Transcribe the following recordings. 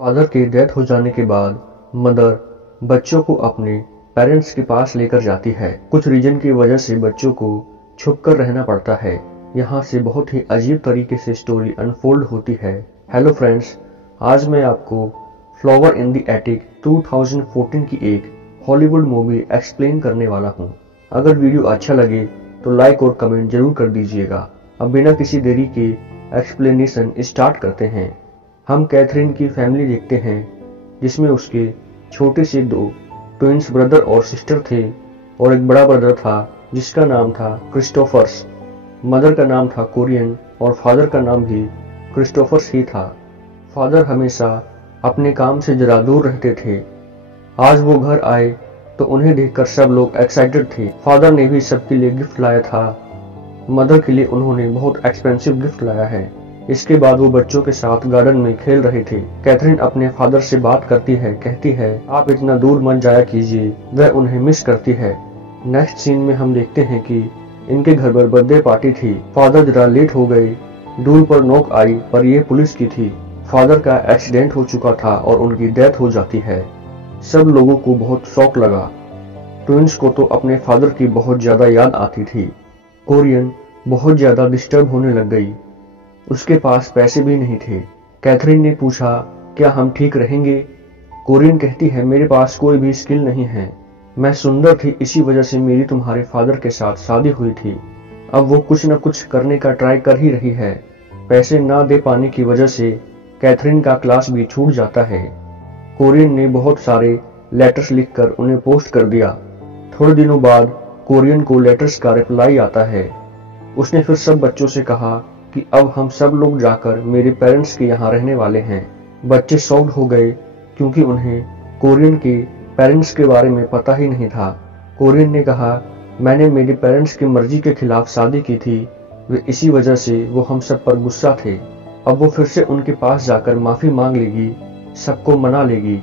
Father के death हो जाने के बाद मदर बच्चों को अपने पेरेंट्स के पास लेकर जाती है। कुछ रीजन की वजह से बच्चों को छुप कर रहना पड़ता है। यहाँ से बहुत ही अजीब तरीके से स्टोरी अनफोल्ड होती है। हेलो फ्रेंड्स, आज मैं आपको फ्लावर इन द एटिक 2014 की एक हॉलीवुड मूवी एक्सप्लेन करने वाला हूँ। अगर वीडियो अच्छा लगे तो लाइक और कमेंट जरूर कर दीजिएगा। अब बिना किसी देरी के एक्सप्लेनेशन स्टार्ट करते हैं। हम कैथरीन की फैमिली देखते हैं जिसमें उसके छोटे से 2 ट्विंस ब्रदर और सिस्टर थे और एक बड़ा ब्रदर था जिसका नाम था क्रिस्टोफर्स। मदर का नाम था कोरियन और फादर का नाम भी क्रिस्टोफर्स ही था। फादर हमेशा अपने काम से जरा दूर रहते थे। आज वो घर आए तो उन्हें देखकर सब लोग एक्साइटेड थे। फादर ने भी सबके लिए गिफ्ट लाया था। मदर के लिए उन्होंने बहुत एक्सपेंसिव गिफ्ट लाया है। इसके बाद वो बच्चों के साथ गार्डन में खेल रहे थे। कैथरीन अपने फादर से बात करती है, कहती है आप इतना दूर मत जाया कीजिए, वह उन्हें मिस करती है। नेक्स्ट सीन में हम देखते हैं कि इनके घर पर बर्थडे पार्टी थी। फादर जरा लेट हो गए। डोर पर नॉक आई पर यह पुलिस की थी। फादर का एक्सीडेंट हो चुका था और उनकी डेथ हो जाती है। सब लोगों को बहुत शौक लगा। ट्विंस को तो अपने फादर की बहुत ज्यादा याद आती थी। कोरियन बहुत ज्यादा डिस्टर्ब होने लग गई। उसके पास पैसे भी नहीं थे। कैथरीन ने पूछा क्या हम ठीक रहेंगे? कोरियन कहती है मेरे पास कोई भी स्किल नहीं है। मैं सुंदर थी, इसी वजह से मेरी तुम्हारे फादर के साथ शादी हुई थी। अब वो कुछ न कुछ करने का ट्राई कर ही रही है। पैसे ना दे पाने की वजह से कैथरीन का क्लास भी छूट जाता है। कोरियन ने बहुत सारे लेटर्स लिखकर उन्हें पोस्ट कर दिया। थोड़े दिनों बाद कोरियन को लेटर्स का रिप्लाई आता है। उसने फिर सब बच्चों से कहा कि अब हम सब लोग जाकर मेरे पेरेंट्स के यहाँ रहने वाले हैं। बच्चे शॉक्ड हो गए क्योंकि उन्हें कोरियन के पेरेंट्स के बारे में पता ही नहीं था। कोरियन ने कहा मैंने मेरे पेरेंट्स की मर्जी के खिलाफ शादी की थी, वे इसी वजह से वो हम सब पर गुस्सा थे। अब वो फिर से उनके पास जाकर माफी मांग लेगी, सबको मना लेगी।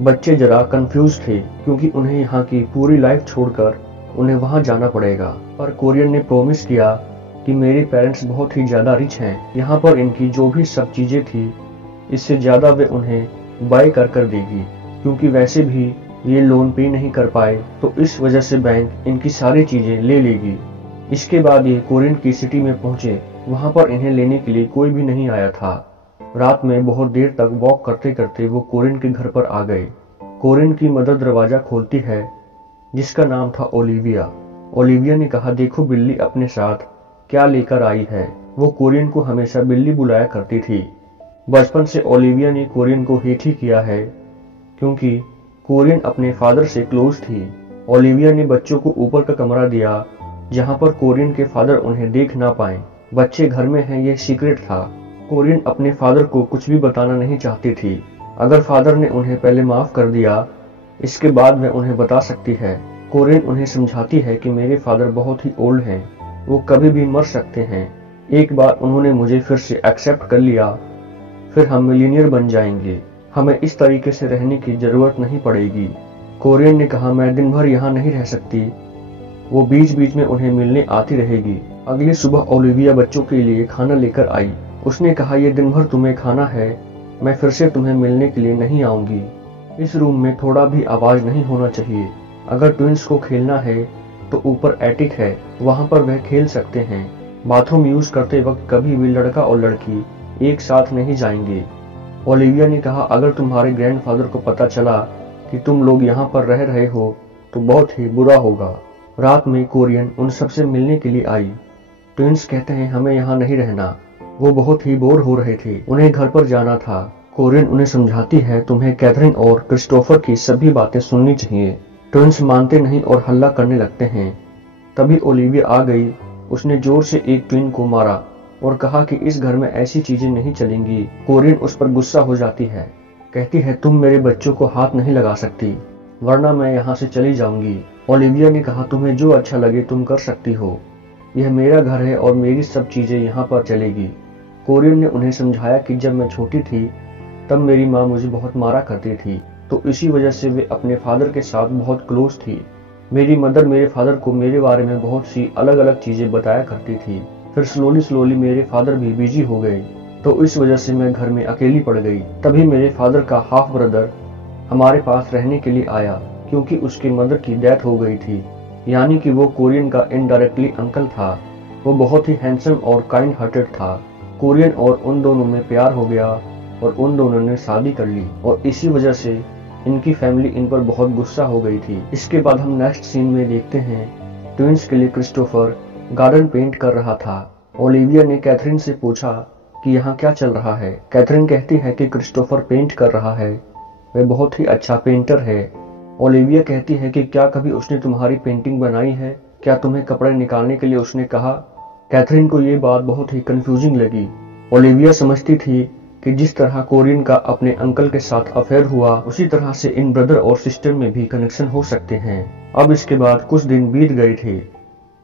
बच्चे जरा कंफ्यूज थे क्योंकि उन्हें यहाँ की पूरी लाइफ छोड़कर उन्हें वहां जाना पड़ेगा। पर कोरियन ने प्रॉमिस किया कि मेरे पेरेंट्स बहुत ही ज्यादा रिच हैं, यहाँ पर इनकी जो भी सब चीजें थी इससे ज्यादा वे उन्हें बाय कर देगी, क्योंकि वैसे भी ये लोन पे नहीं कर पाए तो इस वजह से बैंक इनकी सारी चीजें ले लेगी। इसके बाद ये कोरियन की सिटी में पहुंचे। वहां पर इन्हें लेने के लिए कोई भी नहीं आया था। रात में बहुत देर तक वॉक करते करते वो कोरियन के घर पर आ गए। कोरियन की मदर दरवाजा खोलती है जिसका नाम था ओलिविया। ओलिविया ने कहा देखो बिल्ली अपने साथ क्या लेकर आई है। वो कोरियन को हमेशा बिल्ली बुलाया करती थी। बचपन से ओलिविया ने कोरियन को हेट ही किया है क्योंकि कोरियन अपने फादर से क्लोज थी। ओलिविया ने बच्चों को ऊपर का कमरा दिया जहां पर कोरियन के फादर उन्हें देख ना पाए। बच्चे घर में हैं ये सीक्रेट था। कोरियन अपने फादर को कुछ भी बताना नहीं चाहती थी। अगर फादर ने उन्हें पहले माफ कर दिया इसके बाद वह उन्हें बता सकती है। कोरियन उन्हें समझाती है कि मेरे फादर बहुत ही ओल्ड हैं, वो कभी भी मर सकते हैं। एक बार उन्होंने मुझे फिर से एक्सेप्ट कर लिया फिर हम मिलीनियर बन जाएंगे। हमें इस तरीके से रहने की जरूरत नहीं पड़ेगी। कोरियन ने कहा मैं दिन भर यहाँ नहीं रह सकती। वो बीच बीच में उन्हें मिलने आती रहेगी। अगली सुबह ओलिविया बच्चों के लिए खाना लेकर आई। उसने कहा ये दिन भर तुम्हें खाना है, मैं फिर से तुम्हें मिलने के लिए नहीं आऊंगी। इस रूम में थोड़ा भी आवाज नहीं होना चाहिए। अगर ट्विंस को खेलना है तो ऊपर एटिक है, वहां पर वह खेल सकते हैं। बाथरूम यूज करते वक्त कभी भी लड़का और लड़की एक साथ नहीं जाएंगे। ओलिविया ने कहा अगर तुम्हारे ग्रैंडफादर को पता चला कि तुम लोग यहाँ पर रह रहे हो तो बहुत ही बुरा होगा। रात में कोरियन उन सबसे मिलने के लिए आई। ट्विंस कहते हैं हमें यहाँ नहीं रहना। वो बहुत ही बोर हो रहे थे, उन्हें घर पर जाना था। कोरियन उन्हें समझाती है तुम्हें कैथरीन और क्रिस्टोफर की सभी बातें सुननी चाहिए। ट्विंस मानते नहीं और हल्ला करने लगते हैं। तभी ओलिविया आ गई। उसने जोर से एक ट्विन को मारा और कहा कि इस घर में ऐसी चीजें नहीं चलेंगी। कोरियन उस पर गुस्सा हो जाती है, कहती है तुम मेरे बच्चों को हाथ नहीं लगा सकती वरना मैं यहाँ से चली जाऊंगी। ओलिविया ने कहा तुम्हें जो अच्छा लगे तुम कर सकती हो, यह मेरा घर है और मेरी सब चीजें यहाँ पर चलेगी। कोरियन ने उन्हें समझाया कि जब मैं छोटी थी तब मेरी माँ मुझे बहुत मारा करती थी, तो इसी वजह से वे अपने फादर के साथ बहुत क्लोज थी। मेरी मदर मेरे फादर को मेरे बारे में बहुत सी अलग अलग चीजें बताया करती थी। फिर स्लोली मेरे फादर भी बिजी हो गए। तो इस वजह से मैं घर में अकेली पड़ गई। तभी मेरे फादर का हाफ ब्रदर हमारे पास रहने के लिए आया, क्योंकि उसकी मदर की डेथ हो गई थी, यानी कि वो कोरियन का इनडायरेक्टली अंकल था। वो बहुत ही हैंडसम और काइंड हार्टेड था। कोरियन और उन दोनों में प्यार हो गया और उन दोनों ने शादी कर ली, और इसी वजह से इनकी फैमिली इन पर बहुत गुस्सा हो गई थी। इसके बाद हम नेक्स्ट सीन में देखते हैं ट्विंस के लिए क्रिस्टोफर गार्डन पेंट कर रहा था। ओलिविया ने कैथरीन से पूछा कि यहाँ क्या चल रहा है। कैथरीन कहती है कि क्रिस्टोफर पेंट कर रहा है, वह बहुत ही अच्छा पेंटर है। ओलिविया कहती है कि क्या कभी उसने तुम्हारी पेंटिंग बनाई है? क्या तुम्हें कपड़े निकालने के लिए उसने कहा? कैथरीन को ये बात बहुत ही कंफ्यूजिंग लगी। ओलिविया समझती थी कि जिस तरह कोरियन का अपने अंकल के साथ अफेयर हुआ, उसी तरह से इन ब्रदर और सिस्टर में भी कनेक्शन हो सकते हैं। अब इसके बाद कुछ दिन बीत गए थे।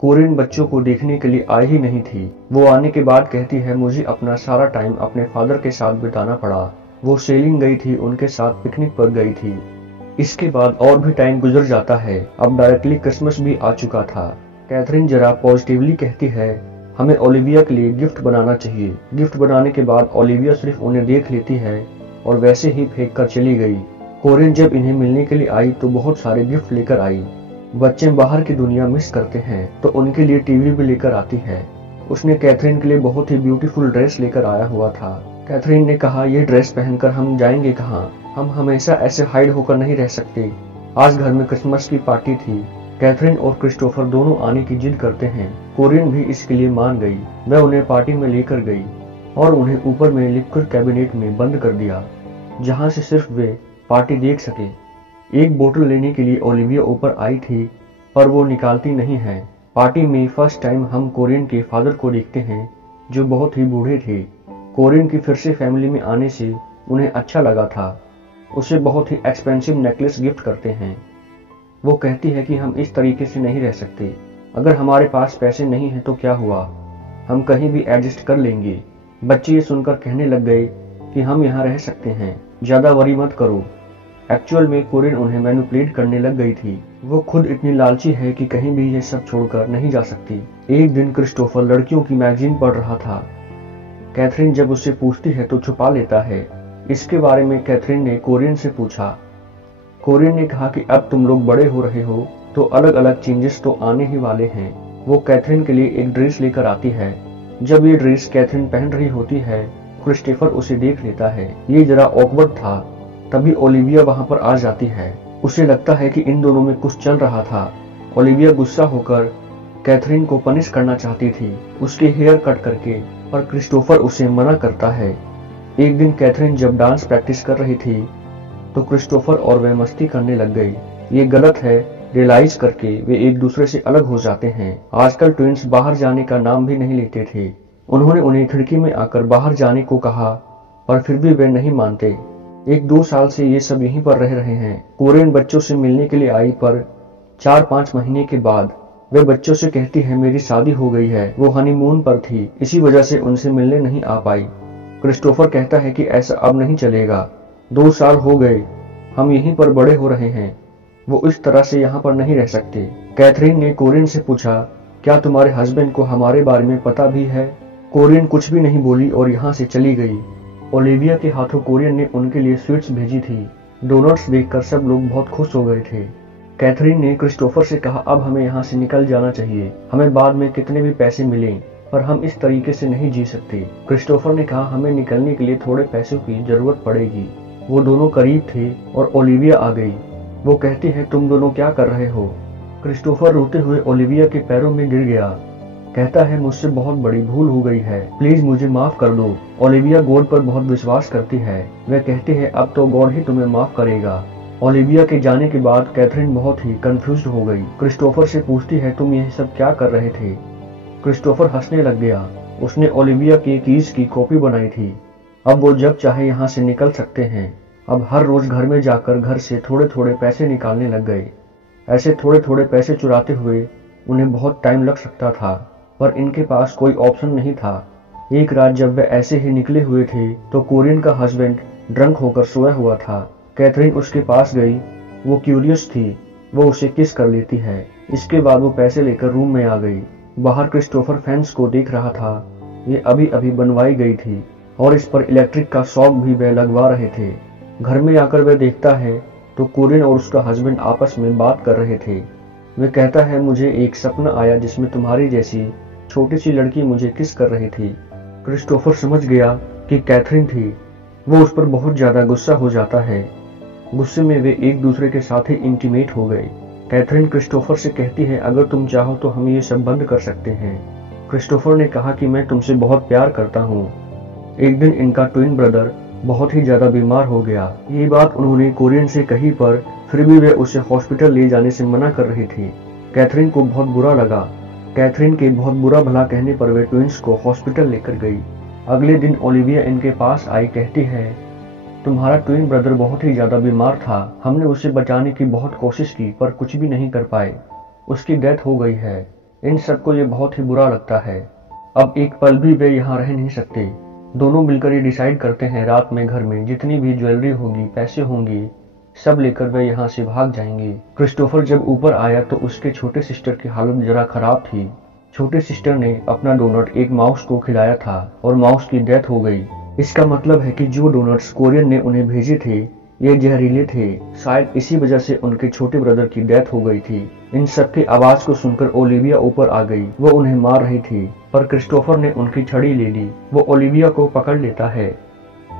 कोरियन बच्चों को देखने के लिए आई ही नहीं थी। वो आने के बाद कहती है, मुझे अपना सारा टाइम अपने फादर के साथ बिताना पड़ा। वो सेलिंग गई थी, उनके साथ पिकनिक पर गई थी। इसके बाद और भी टाइम गुजर जाता है। अब डायरेक्टली क्रिसमस भी आ चुका था। कैथरीन जरा पॉजिटिवली कहती है, हमें ओलिविया के लिए गिफ्ट बनाना चाहिए। गिफ्ट बनाने के बाद ओलिविया सिर्फ उन्हें देख लेती है और वैसे ही फेंक कर चली गई। कोरियन जब इन्हें मिलने के लिए आई तो बहुत सारे गिफ्ट लेकर आई। बच्चे बाहर की दुनिया मिस करते हैं तो उनके लिए टीवी भी लेकर आती है। उसने कैथरीन के लिए बहुत ही ब्यूटीफुल ड्रेस लेकर आया हुआ था। कैथरीन ने कहा, ये ड्रेस पहनकर हम जाएंगे कहाँ? हम हमेशा ऐसे हाइड होकर नहीं रह सकते। आज घर में क्रिसमस की पार्टी थी। कैथरीन और क्रिस्टोफर दोनों आने की जिद करते हैं। कोरियन भी इसके लिए मान गई। वह उन्हें पार्टी में लेकर गई और उन्हें ऊपर में लिक्विड कैबिनेट में बंद कर दिया, जहां से सिर्फ वे पार्टी देख सके। एक बोतल लेने के लिए ओलिविया ऊपर आई थी, पर वो निकालती नहीं है। पार्टी में फर्स्ट टाइम हम कोरियन के फादर को देखते हैं, जो बहुत ही बूढ़े थे। कोरियन की फिर से फैमिली में आने से उन्हें अच्छा लगा था। उसे बहुत ही एक्सपेंसिव नेकलेस गिफ्ट करते हैं। वो कहती है कि हम इस तरीके से नहीं रह सकते। अगर हमारे पास पैसे नहीं हैं तो क्या हुआ, हम कहीं भी एडजस्ट कर लेंगे। बच्चे ये सुनकर कहने लग गए कि हम यहाँ रह सकते हैं, ज्यादा वरी मत करो। एक्चुअल में कोरियन उन्हें मैनिपुलेट करने लग गई थी। वो खुद इतनी लालची है कि कहीं भी ये सब छोड़कर नहीं जा सकती। एक दिन क्रिस्टोफर लड़कियों की मैगजीन पढ़ रहा था। कैथरीन जब उससे पूछती है तो छुपा लेता है। इसके बारे में कैथरीन ने कोरियन से पूछा। कोरियन ने कहा कि अब तुम लोग बड़े हो रहे हो तो अलग अलग चेंजेस तो आने ही वाले हैं। वो कैथरीन के लिए एक ड्रेस लेकर आती है। जब ये ड्रेस कैथरीन पहन रही होती है, क्रिस्टोफर उसे देख लेता है। ये जरा ऑकवर्ड था। तभी ओलिविया वहां पर आ जाती है। उसे लगता है कि इन दोनों में कुछ चल रहा था। ओलिविया गुस्सा होकर कैथरीन को पनिश करना चाहती थी, उसके हेयर कट करके, पर क्रिस्टोफर उसे मना करता है। एक दिन कैथरीन जब डांस प्रैक्टिस कर रही थी तो क्रिस्टोफर और वह मस्ती करने लग गई। ये गलत है, रियलाइज करके वे एक दूसरे से अलग हो जाते हैं। आजकल ट्विंस बाहर जाने का नाम भी नहीं लेते थे। उन्होंने उन्हें खिड़की में आकर बाहर जाने को कहा, पर फिर भी वे नहीं मानते। 1-2 साल से ये सब यहीं पर रह रहे हैं। कोरियन बच्चों से मिलने के लिए आई, पर 4-5 महीने के बाद वे बच्चों से कहती है, मेरी शादी हो गई है। वो हनीमून पर थी, इसी वजह से उनसे मिलने नहीं आ पाई। क्रिस्टोफर कहता है कि ऐसा अब नहीं चलेगा। 2 साल हो गए, हम यहीं पर बड़े हो रहे हैं। वो इस तरह से यहाँ पर नहीं रह सकते। कैथरीन ने कोरियन से पूछा, क्या तुम्हारे हस्बैंड को हमारे बारे में पता भी है? कोरियन कुछ भी नहीं बोली और यहाँ से चली गई। ओलिविया के हाथों कोरियन ने उनके लिए स्वीट्स भेजी थी। डोनट्स देखकर सब लोग बहुत खुश हो गए थे। कैथरीन ने क्रिस्टोफर से कहा, अब हमें यहाँ से निकल जाना चाहिए। हमें बाद में कितने भी पैसे मिलें, पर हम इस तरीके से नहीं जी सकते। क्रिस्टोफर ने कहा, हमें निकलने के लिए थोड़े पैसों की जरूरत पड़ेगी। वो दोनों करीब थे और ओलिविया आ गई। वो कहती है, तुम दोनों क्या कर रहे हो? क्रिस्टोफर रोते हुए ओलिविया के पैरों में गिर गया। कहता है, मुझसे बहुत बड़ी भूल हो गई है, प्लीज मुझे माफ कर दो। ओलिविया गॉड पर बहुत विश्वास करती है। वह कहती है, अब तो गॉड ही तुम्हें माफ करेगा। ओलिविया के जाने के बाद कैथरीन बहुत ही कंफ्यूज्ड हो गई। क्रिस्टोफर से पूछती है, तुम यह सब क्या कर रहे थे? क्रिस्टोफर हंसने लग गया। उसने ओलिविया की कीज की कॉपी बनाई थी। अब वो जब चाहे यहाँ से निकल सकते हैं। अब हर रोज घर में जाकर घर से थोड़े थोड़े पैसे निकालने लग गए। ऐसे थोड़े थोड़े पैसे चुराते हुए उन्हें बहुत टाइम लग सकता था, पर इनके पास कोई ऑप्शन नहीं था। एक रात जब वे ऐसे ही निकले हुए थे तो कोरियन का हस्बैंड ड्रंक होकर सोया हुआ था। कैथरीन उसके पास गई। वो क्यूरियस थी, वो उसे किस कर लेती है। इसके बाद वो पैसे लेकर रूम में आ गई। बाहर क्रिस्टोफर फेंस को देख रहा था। ये अभी अभी बनवाई गई थी। और इस पर इलेक्ट्रिक का शॉक भी वह लगवा रहे थे। घर में आकर वह देखता है तो कोरियन और उसका हस्बैंड आपस में बात कर रहे थे। वह कहता है, मुझे एक सपना आया जिसमें तुम्हारी जैसी छोटी सी लड़की मुझे किस कर रही थी। क्रिस्टोफर समझ गया कि कैथरीन थी। वो उस पर बहुत ज्यादा गुस्सा हो जाता है। गुस्से में वे एक दूसरे के साथ ही इंटीमेट हो गए। कैथरीन क्रिस्टोफर से कहती है, अगर तुम चाहो तो हम ये सब बंद कर सकते हैं। क्रिस्टोफर ने कहा कि मैं तुमसे बहुत प्यार करता हूँ। एक दिन इनका ट्विन ब्रदर बहुत ही ज्यादा बीमार हो गया। ये बात उन्होंने कोरियन से कही, पर फिर भी वे उसे हॉस्पिटल ले जाने से मना कर रही थी। कैथरीन को बहुत बुरा लगा। कैथरीन के बहुत बुरा भला कहने पर वे ट्विंस को हॉस्पिटल लेकर गई। अगले दिन ओलिविया इनके पास आई, कहती है, तुम्हारा ट्विन ब्रदर बहुत ही ज्यादा बीमार था। हमने उसे बचाने की बहुत कोशिश की पर कुछ भी नहीं कर पाए। उसकी डेथ हो गई है। इन सबको ये बहुत ही बुरा लगता है। अब एक पल भी वे यहाँ रह नहीं सकते। दोनों मिलकर ये डिसाइड करते हैं, रात में घर में जितनी भी ज्वेलरी होगी, पैसे होंगे, सब लेकर वे यहाँ से भाग जाएंगे। क्रिस्टोफर जब ऊपर आया तो उसके छोटे सिस्टर की हालत जरा खराब थी। छोटे सिस्टर ने अपना डोनट एक माउस को खिलाया था और माउस की डेथ हो गई। इसका मतलब है कि जो डोनट्स कोरियन ने उन्हें भेजे थे ये जहरीले थे। शायद इसी वजह से उनके छोटे ब्रदर की डेथ हो गई थी। इन सब की आवाज को सुनकर ओलिविया ऊपर आ गई। वो उन्हें मार रही थी पर क्रिस्टोफर ने उनकी छड़ी ले ली। वो ओलिविया को पकड़ लेता है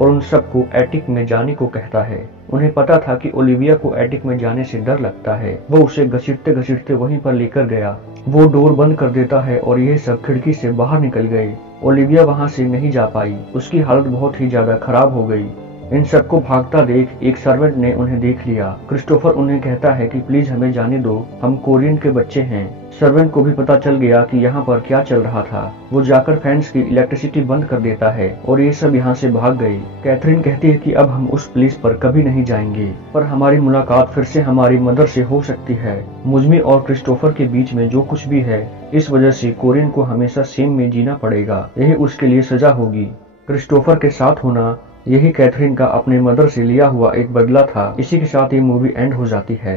और उन सबको एटिक में जाने को कहता है। उन्हें पता था कि ओलिविया को एटिक में जाने से डर लगता है। वो उसे घसीटते घसीटते वहीं पर लेकर गया। वो डोर बंद कर देता है और ये सब खिड़की से बाहर निकल गए। ओलिविया वहां से नहीं जा पाई। उसकी हालत बहुत ही ज्यादा खराब हो गई। इन सबको भागता देख एक सर्वेंट ने उन्हें देख लिया। क्रिस्टोफर उन्हें कहता है कि प्लीज हमें जाने दो, हम कोरियन के बच्चे हैं। सर्वेंट को भी पता चल गया कि यहाँ पर क्या चल रहा था। वो जाकर फैंस की इलेक्ट्रिसिटी बंद कर देता है और ये सब यहाँ से भाग गए। कैथरीन कहती है कि अब हम उस प्लेस पर कभी नहीं जाएंगे, पर हमारी मुलाकात फिर से हमारी मदर से हो सकती है। मुझमें और क्रिस्टोफर के बीच में जो कुछ भी है, इस वजह से कोरियन को हमेशा सेम में जीना पड़ेगा। यही उसके लिए सजा होगी। क्रिस्टोफर के साथ होना यही कैथरीन का अपने मदर से लिया हुआ एक बदला था। इसी के साथ ये मूवी एंड हो जाती है।